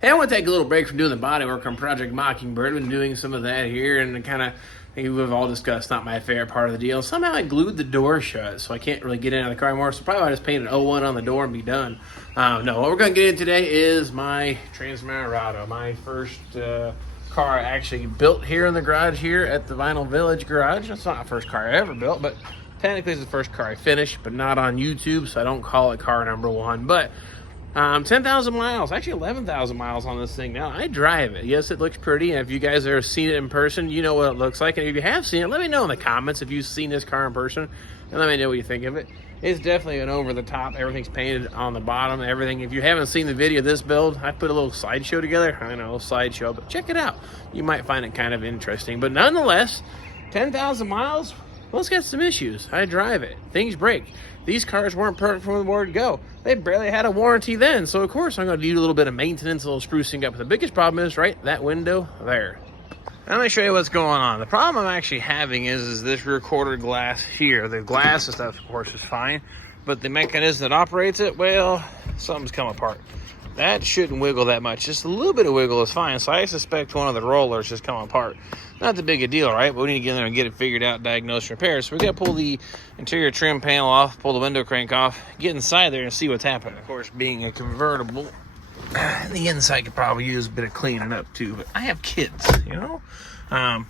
Hey, I want to take a little break from doing the body work on Project Mockingbird. I've been doing some of that here, and kind of, we've all discussed, not my favorite part of the deal. Somehow I glued the door shut, so I can't really get into the car anymore. So probably I'll just paint an 01 on the door and be done. No, what we're going to get in today is my TransAm, my first car I actually built here in the garage here at the Vinyl Village garage. It's not the first car I ever built, but technically it's the first car I finished, but not on YouTube, so I don't call it car number one. But 10,000 miles, actually 11,000 miles on this thing now. I drive it. Yes, it looks pretty. And if you guys have seen it in person, you know what it looks like. And if you have seen it, let me know in the comments if you've seen this car in person. And let me know what you think of it. It's definitely an over the top. Everything's painted on the bottom. Everything. If you haven't seen the video of this build, I put a little slideshow together. I know, a slideshow, but check it out. You might find it kind of interesting. But nonetheless, 10,000 miles, well, it's got some issues. I drive it. Things break. These cars weren't perfect from the word go. They barely had a warranty then. So, of course, I'm going to do a little bit of maintenance, a little sprucing up. But the biggest problem is, right, that window there. Now, let me show you what's going on. The problem I'm actually having is this rear quarter glass here. The glass and stuff, of course, is fine. But the mechanism that operates it, well, something's come apart. That shouldn't wiggle that much. Just a little bit of wiggle is fine. So I suspect one of the rollers has come apart. Not the big a deal, right? But we need to get in there and get it figured out, diagnosed, repaired. So we got to pull the interior trim panel off, pull the window crank off, get inside there and see what's happening. Of course, being a convertible, the inside could probably use a bit of cleaning up too. But I have kids, you know?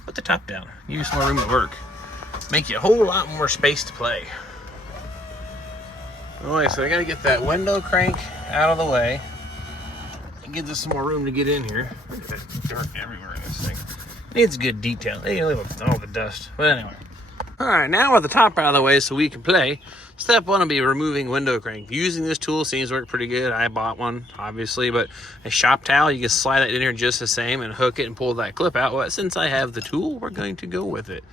Put the top down. Use more room at work. Make you a whole lot more space to play. Alright, so I got to get that window crank out of the way. Give this some more room to get in here. Look at that dirt everywhere in this thing. Needs good detail. Hey, look at all the dust. But anyway. Alright, now with the top out of the way so we can play, step one will be removing window crank. Using this tool seems to work pretty good. I bought one, obviously, but a shop towel, you can slide that in here just the same and hook it and pull that clip out. Well, since I have the tool, we're going to go with it.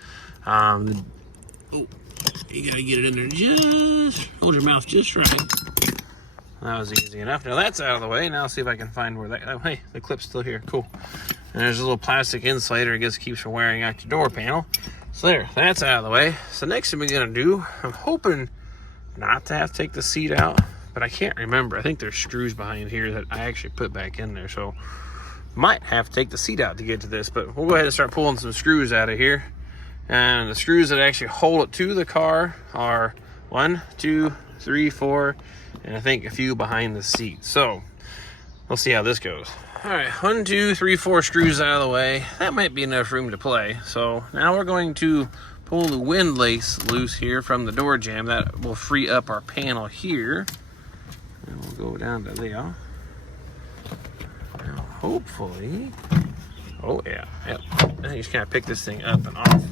Oh, you gotta get it in there just, hold your mouth just right. That was easy enough. Now that's out of the way. Now I'll see if I can find where that, oh, hey, the clip's still here. Cool. And there's a little plastic insulator. I guess it keeps from wearing out your door panel. So there, that's out of the way. So next thing we're gonna do, I'm hoping not to have to take the seat out, but I can't remember. I think there's screws behind here that I actually put back in there. So might have to take the seat out to get to this, but we'll go ahead and start pulling some screws out of here. And the screws that actually hold it to the car are 1, 2, 3, 4, and I think a few behind the seat. So we'll see how this goes. All right, 1, 2, 3, 4 screws out of the way. That might be enough room to play. So now we're going to pull the wind lace loose here from the door jamb. That will free up our panel here. And we'll go down to there. Now hopefully, oh yeah, yep. I think you just kind of pick this thing up and off.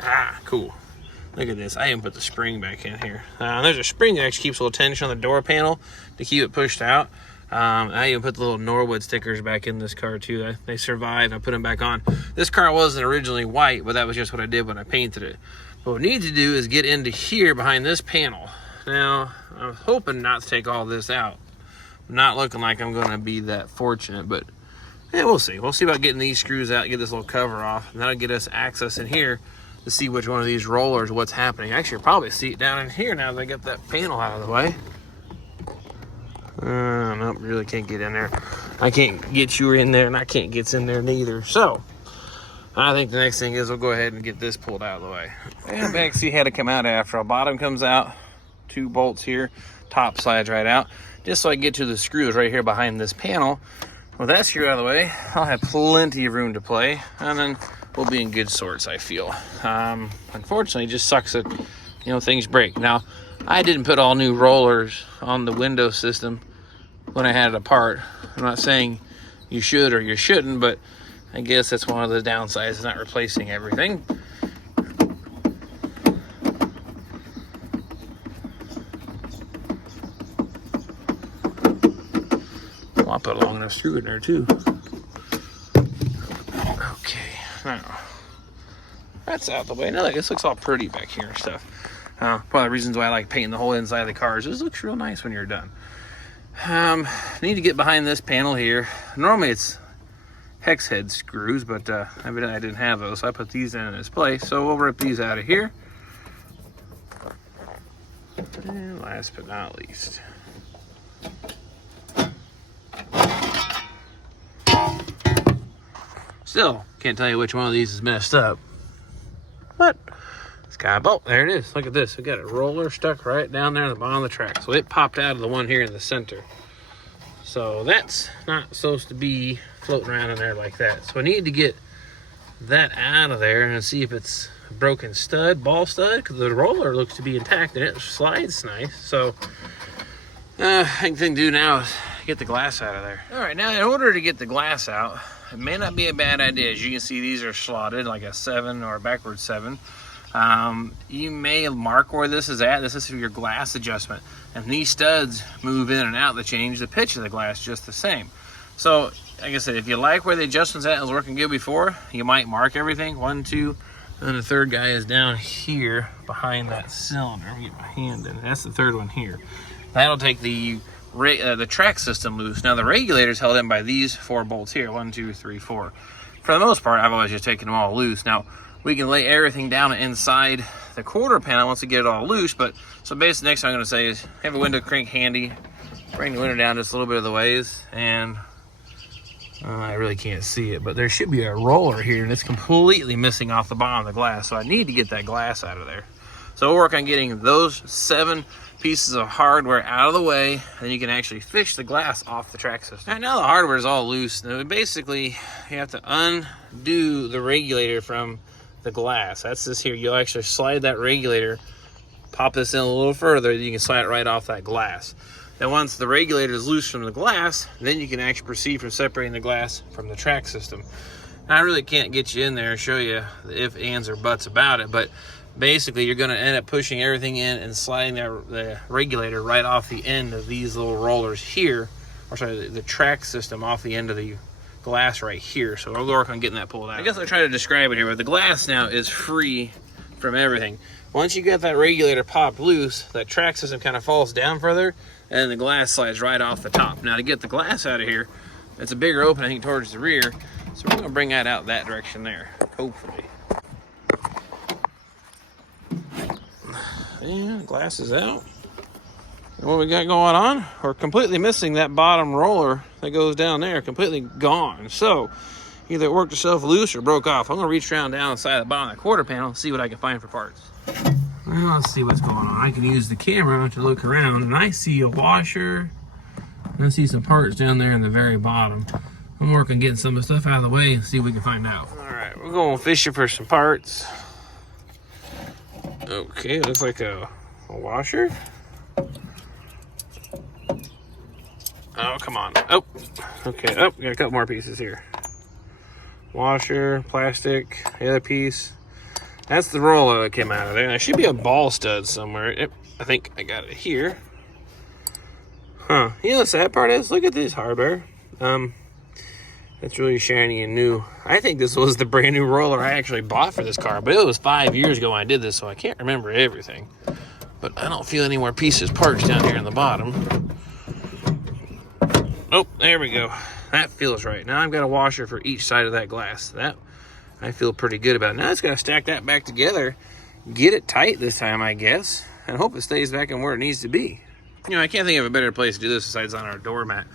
Ah, cool. Look at this. I even put the spring back in here. There's a spring that actually keeps a little tension on the door panel to keep it pushed out. I even put the little Norwood stickers back in this car too. They survived. I put them back on. This car wasn't originally white, but that was just what I did when I painted it. What we need to do is get into here behind this panel. Now, I'm hoping not to take all this out. Not looking like I'm going to be that fortunate, but yeah, we'll see. We'll see about getting these screws out, get this little cover off, and that'll get us access in here to see which one of these rollers, what's happening. Actually, you'll probably see it down in here now that I got that panel out of the way. Nope, really can't get in there. I can't get you in there, and I can't get in there neither. So, I think the next thing is we'll go ahead and get this pulled out of the way. And back, see how to come out after. Our bottom comes out, 2 bolts here, top slides right out. Just so I can get to the screws right here behind this panel. With that screw out of the way, I'll have plenty of room to play, and then we'll be in good sorts, I feel. Unfortunately, it just sucks that, you know, things break. Now, I didn't put all new rollers on the window system when I had it apart. I'm not saying you should or you shouldn't, but I guess that's one of the downsides of not replacing everything. Well, I'll put a long enough screw in there too. Okay, now that's out of the way. Now this looks all pretty back here and stuff. One of the reasons why I like painting the whole inside of the cars is it looks real nice when you're done. Need to get behind this panel here. Normally it's hex head screws, but evidently I didn't have those, so I put these in its place. So we'll rip these out of here. And last but not least, Still can't tell you which one of these is messed up. But it's kind of, oh, there it is. Look at this. We got a roller stuck right down there at the bottom of the track. So it popped out of the one here in the center. So that's not supposed to be floating around in there like that. So I need to get that out of there and see if it's a broken stud, ball stud, because the roller looks to be intact and it slides nice. So I think the thing to do now is get the glass out of there. All right, now in order to get the glass out, it may not be a bad idea. As you can see, these are slotted like a 7 or a backward 7. You may mark where this is at. This is for your glass adjustment. And these studs move in and out to change the pitch of the glass just the same. So, like I said, if you like where the adjustment's at and was working good before, you might mark everything. 1, 2, and the third guy is down here behind that cylinder. Let me get my hand in. That's the third one here. That'll take the track system loose. Now the regulator's held in by these 4 bolts here. 1, 2, 3, 4. For the most part, I've always just taken them all loose. Now we can lay everything down inside the quarter panel once we get it all loose. But so basically, next thing I'm going to say is have a window crank handy. Bring the window down just a little bit of the ways, and I really can't see it, but there should be a roller here, and it's completely missing off the bottom of the glass. So I need to get that glass out of there. So we'll work on getting those 7 pieces of hardware out of the way, and then you can actually fish the glass off the track system. And now the hardware is all loose. Now basically, you have to undo the regulator from the glass. That's this here. You'll actually slide that regulator, pop this in a little further, you can slide it right off that glass. Then once the regulator is loose from the glass, then you can actually proceed from separating the glass from the track system. Now, I really can't get you in there and show you the ifs, ands, or buts about it, but basically you're going to end up pushing everything in and sliding the regulator right off the end of these little rollers here, or sorry, the track system off the end of the glass right here. So we'll work on getting that pulled out. I guess I'll try to describe it here, but the glass now is free from everything. Once you get that regulator popped loose, that track system kind of falls down further, and the glass slides right off the top. Now to get the glass out of here, it's a bigger opening towards the rear, so we're gonna bring that out that direction there, hopefully. Yeah, glass is out. And what we got going on? We're completely missing that bottom roller that goes down there, completely gone. So either it worked itself loose or broke off. I'm gonna reach around down the side of the bottom of the quarter panel and see what I can find for parts. Well, let's see what's going on. I can use the camera to look around, and I see a washer, and I see some parts down there in the very bottom. I'm working getting some of the stuff out of the way and see what we can find out. All right, we're going fishing for some parts. Okay, looks like a washer. Oh, come on. Oh, okay. Oh, got a couple more pieces here. Washer, plastic, the other piece. That's the roller that came out of there. There should be a ball stud somewhere. Yep, I think I got it here. Huh. You know what the sad part is? Look at this hardware. It's really shiny and new. I think this was the brand new roller I actually bought for this car, but it was 5 years ago when I did this, so I can't remember everything. But I don't feel any more pieces, parts down here in the bottom. Oh, there we go. That feels right. Now I've got a washer for each side of that glass. That I feel pretty good about it. Now I just gotta stack that back together, get it tight this time, I guess, and hope it stays back in where it needs to be. You know, I can't think of a better place to do this besides on our doormat.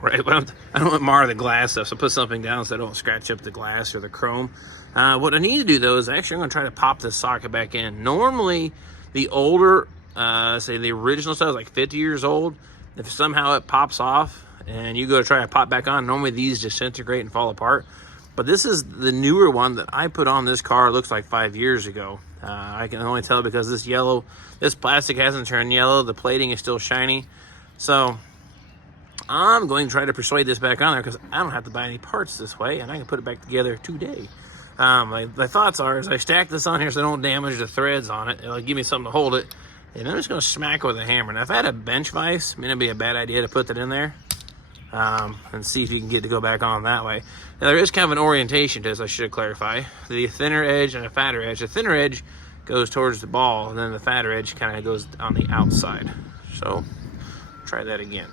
Right, but I don't want to mar the glass stuff, so put something down so I don't scratch up the glass or the chrome. What I need to do though is actually I'm gonna try to pop this socket back in. Normally, the older, say the original stuff is like 50 years old. If somehow it pops off and you go to try to pop back on, normally these disintegrate and fall apart. But this is the newer one that I put on this car. It looks like 5 years ago. I can only tell because this plastic hasn't turned yellow. The plating is still shiny. So I'm going to try to persuade this back on there because I don't have to buy any parts this way, and I can put it back together today. My thoughts are, as I stack this on here so I don't damage the threads on it, it'll give me something to hold it, and I'm just going to smack it with a hammer. Now, if I had a bench vise, it may not be a bad idea to put that in there. And see if you can get to go back on that way. Now, there is kind of an orientation to this, I should clarify. The thinner edge and a fatter edge. The thinner edge goes towards the ball, and then the fatter edge kind of goes on the outside. So, try that again.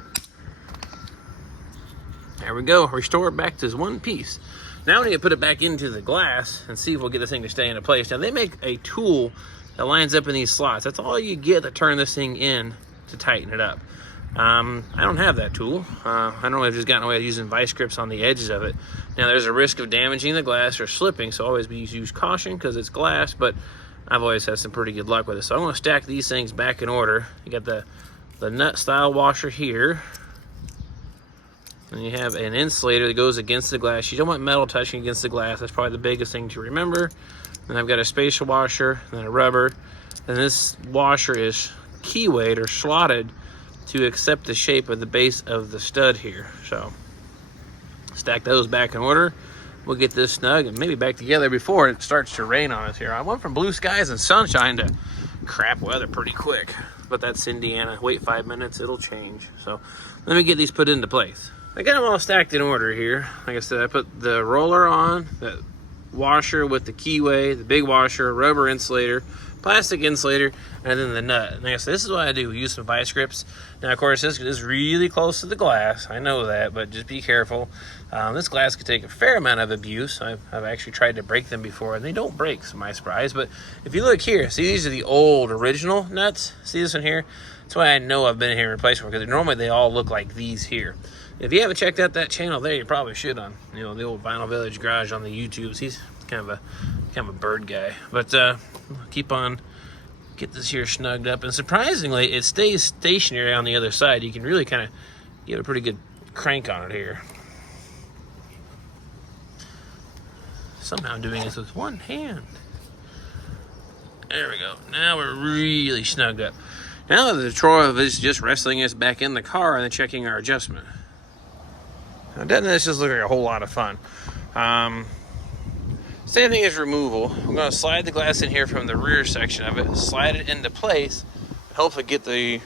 There we go. Restore it back to one piece. Now we need to put it back into the glass and see if we'll get this thing to stay into place. Now, they make a tool that lines up in these slots. That's all you get to turn this thing in to tighten it up. I don't have that tool. I know I've just gotten away with using vice grips on the edges of it. Now there's a risk of damaging the glass or slipping, so always use caution because it's glass, but I've always had some pretty good luck with it. So I'm going to stack these things back in order. You got the nut style washer here, and you have an insulator that goes against the glass. You don't want metal touching against the glass. That's probably the biggest thing to remember. And I've got a spacer washer and then a rubber, and this washer is key weight or slotted to accept the shape of the base of the stud here. So stack those back in order. We'll get this snug and maybe back together before it starts to rain on us here. I went from blue skies and sunshine to crap weather pretty quick, but that's Indiana. Wait 5 minutes, it'll change. So let me get these put into place. I got them all stacked in order here. Like I said, I put the roller on, the washer with the keyway, the big washer, rubber insulator, plastic insulator, and then the nut. And like I said, this is what I do. We use some vice grips. Now, of course, this is really close to the glass. I know that, but just be careful. This glass could take a fair amount of abuse. I've actually tried to break them before, and they don't break, to my surprise. But if you look here, see, these are the old original nuts. See this one here? That's why I know I've been here and replaced them, because normally they all look like these here. If you haven't checked out that channel there, you probably should on, the old Vinyl Village Garage on the YouTubes. He's kind of a bird guy. But keep on, get this here snugged up. And surprisingly, it stays stationary on the other side. You can really kind of get a pretty good crank on it here. Somehow I'm doing this with one hand. There we go. Now we're really snugged up. Now the Troy is just wrestling us back in the car and then checking our adjustment. Now, doesn't this just look like a whole lot of fun? Same thing as removal. I'm going to slide the glass in here from the rear section of it, slide it into place, hopefully get the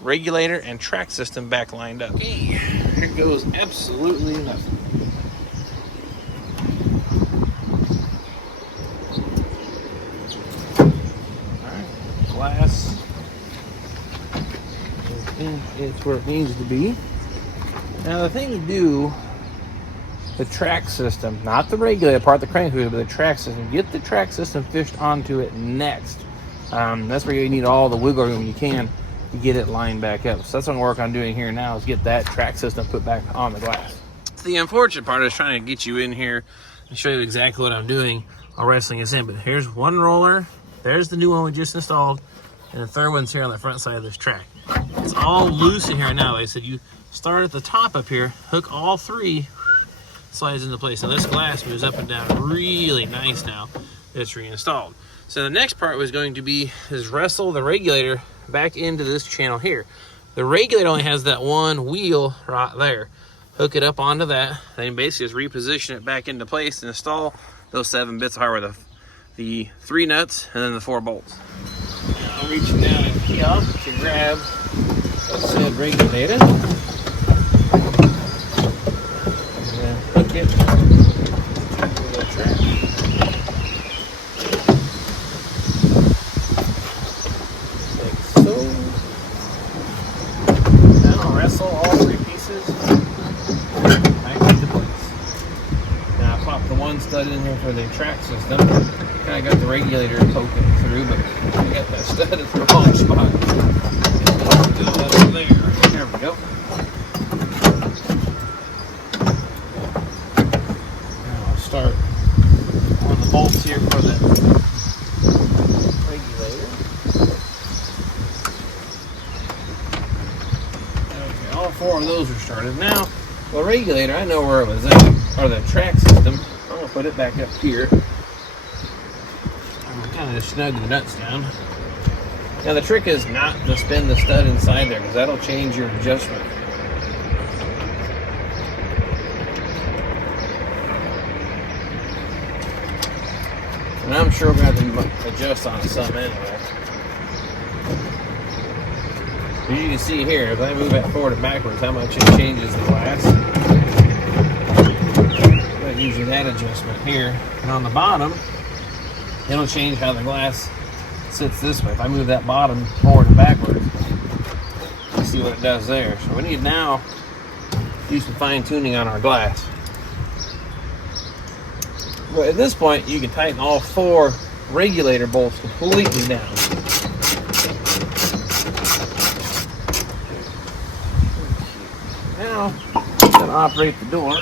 regulator and track system back lined up. Okay, here goes absolutely nothing. Alright, glass it's where it needs to be. Now the thing to do, the track system, not the regulator part, the crank wheel, but the track system. Get the track system fished onto it next. That's where you need all the wiggle room you can to get it lined back up. So that's what I'm working on doing here now, is get that track system put back on the glass. The unfortunate part is trying to get you in here and show you exactly what I'm doing while wrestling this in. But here's one roller, there's the new one we just installed, and the third one's here on the front side of this track. It's all loose in here now. Like I said, you start at the top up here, hook all three, slides into place. Now this glass moves up and down really nice now that it's reinstalled. So the next part was going to be is wrestle the regulator back into this channel here. The regulator only has that one wheel right there. Hook it up onto that, then basically just reposition it back into place and install those 7 bits of hardware, the 3 nuts and then the 4 bolts. Now I'm reaching down in here to grab said regulator. Hook it to the track. Like so. Now I'll wrestle all 3 pieces back into place. Now I pop the one stud in here for the track system. Kind of got the regulator poking through, but I got that stud in the wrong spot. There we go. Start on the bolts here for the regulator. Okay, all 4 of those are started. Now, the regulator, I know where it was at, or the track system. I'm going to put it back up here. I'm going to kind of snug the nuts down. Now, the trick is not to spin the stud inside there, because that'll change your adjustment. And I'm sure we're going to have to adjust on some anyway. As you can see here, if I move that forward and backwards, how much it changes the glass. That gives you that adjustment here. And on the bottom, it'll change how the glass sits this way. If I move that bottom forward and backwards, you see what it does there. So we need now to do some fine tuning on our glass. But at this point, you can tighten all 4 regulator bolts completely down. now I'm going to operate the door.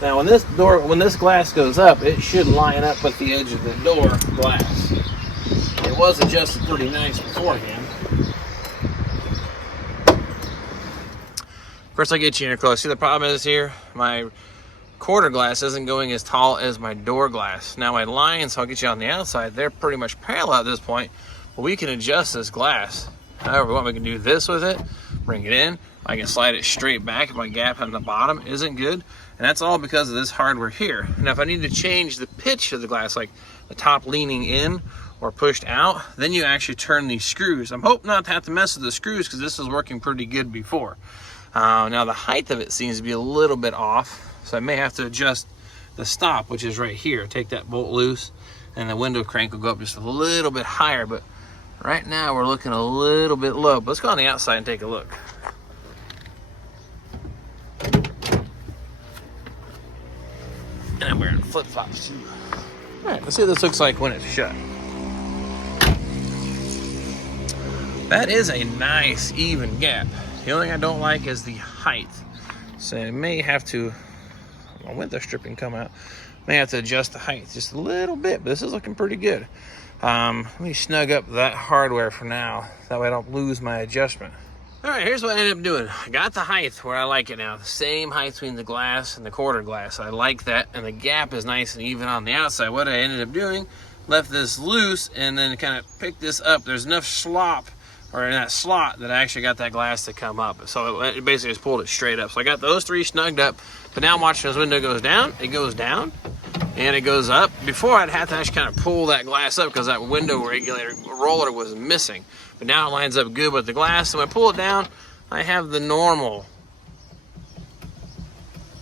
Now when this glass goes up, it should line up with the edge of the door glass. It was adjusted pretty nice beforehand. First I get you in close. See, the problem is here, my quarter glass isn't going as tall as my door glass. Now my lines, I'll get you on the outside, they're pretty much parallel at this point, but we can adjust this glass however we want. We can do this with it, bring it in. I can slide it straight back if my gap on the bottom isn't good. And that's all because of this hardware here. Now if I need to change the pitch of the glass, like the top leaning in or pushed out, then you actually turn these screws. I'm hoping not to have to mess with the screws because this was working pretty good before. Now the height of it seems to be a little bit off, so I may have to adjust the stop, which is right here. Take that bolt loose and the window crank will go up just a little bit higher, but right now we're looking a little bit low. But let's go on the outside and take a look. And I'm wearing flip-flops too. All right, let's see what this looks like when it's shut. That is a nice even gap. The only thing I don't like is the height. So I may have to, my window strip can come out, may have to adjust the height just a little bit, but this is looking pretty good. Let me snug up that hardware for now. That way I don't lose my adjustment. All right, here's what I ended up doing. I got the height where I like it now. The same height between the glass and the quarter glass. I like that, and the gap is nice and even on the outside. What I ended up doing, left this loose and then kind of picked this up. There's enough slop or in that slot that I actually got that glass to come up. So it basically just pulled it straight up. So I got those three snugged up, but now I'm watching this window goes down, it goes down, and it goes up. Before I'd have to actually kind of pull that glass up because that window regulator roller was missing. But now it lines up good with the glass. So when I pull it down, I have the normal,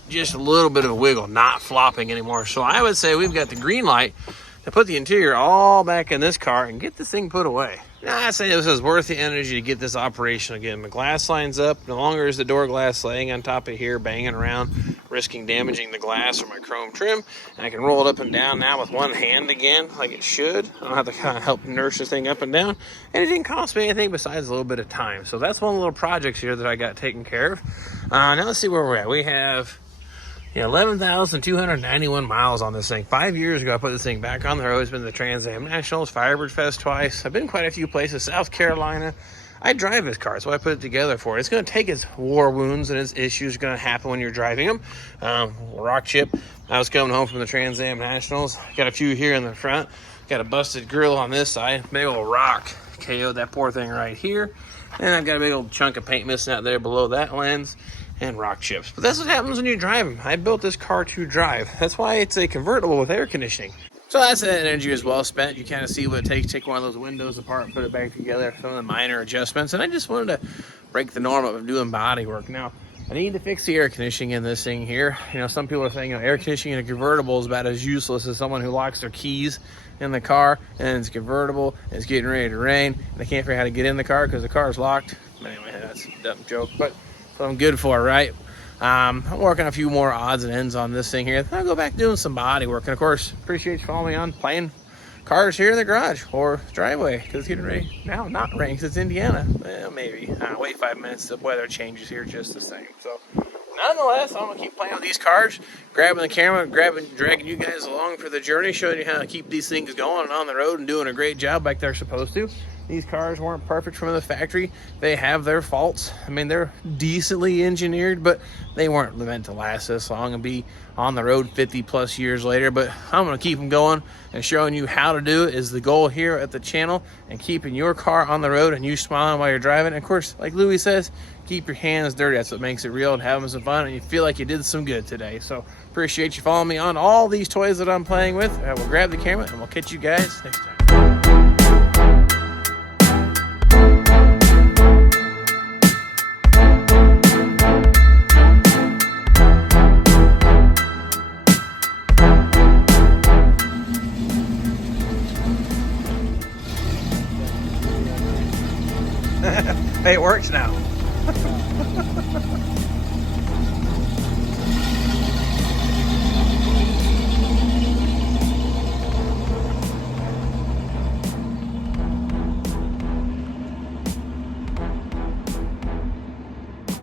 just a little bit of a wiggle, not flopping anymore. So I would say we've got the green light to put the interior all back in this car and get this thing put away. Now, I say this is worth the energy to get this operation again. The glass lines up. No longer is the door glass laying on top of here, banging around, risking damaging the glass or my chrome trim. And I can roll it up and down now with one hand again, like it should. I don't have to kind of help nurse this thing up and down. And it didn't cost me anything besides a little bit of time. So that's one of the little projects here that I got taken care of. Now let's see where we're at. We have 11,291 miles on this thing. 5 years ago, I put this thing back on the road. It's been to the TransAm Nationals, Firebird Fest twice. I've been quite a few places, South Carolina. I drive this car, so I put it together for it. It's going to take its war wounds and its issues going to happen when you're driving them. Rock chip. I was coming home from the TransAm Nationals. Got a few here in the front. Got a busted grill on this side. Big old rock KO'd that poor thing right here. And I've got a big old chunk of paint missing out there below that lens. And rock chips. But that's what happens when you drive them. I built this car to drive. That's why it's a convertible with air conditioning. So that's that energy is well spent. You kind of see what it takes to take one of those windows apart, put it back together, some of the minor adjustments. And I just wanted to break the norm of doing body work. Now, I need to fix the air conditioning in this thing here. You know, some people are saying, air conditioning in a convertible is about as useless as someone who locks their keys in the car and it's convertible and it's getting ready to rain and they can't figure out how to get in the car because the car's locked. Anyway, that's a dumb joke, but what I'm good for, right? I'm working a few more odds and ends on this thing here. Then I'll go back doing some body work. And of course, appreciate you following me on playing cars here in the garage or driveway because it's getting ready now, not rain because it's Indiana. Well, maybe. Wait 5 minutes. The weather changes here just the same. So, nonetheless, I'm going to keep playing with these cars, grabbing the camera, dragging you guys along for the journey, showing you how to keep these things going and on the road and doing a great job like they're supposed to. These cars weren't perfect from the factory. They have their faults. I mean, they're decently engineered, but they weren't meant to last this long and be on the road 50 plus years later. But I'm going to keep them going and showing you how to do it is the goal here at the channel, and keeping your car on the road and you smiling while you're driving. And of course, like Louis says, keep your hands dirty. That's what makes it real, and having some fun and you feel like you did some good today. So appreciate you following me on all these toys that I'm playing with. We'll grab the camera and we'll catch you guys next time. Hey, it works now.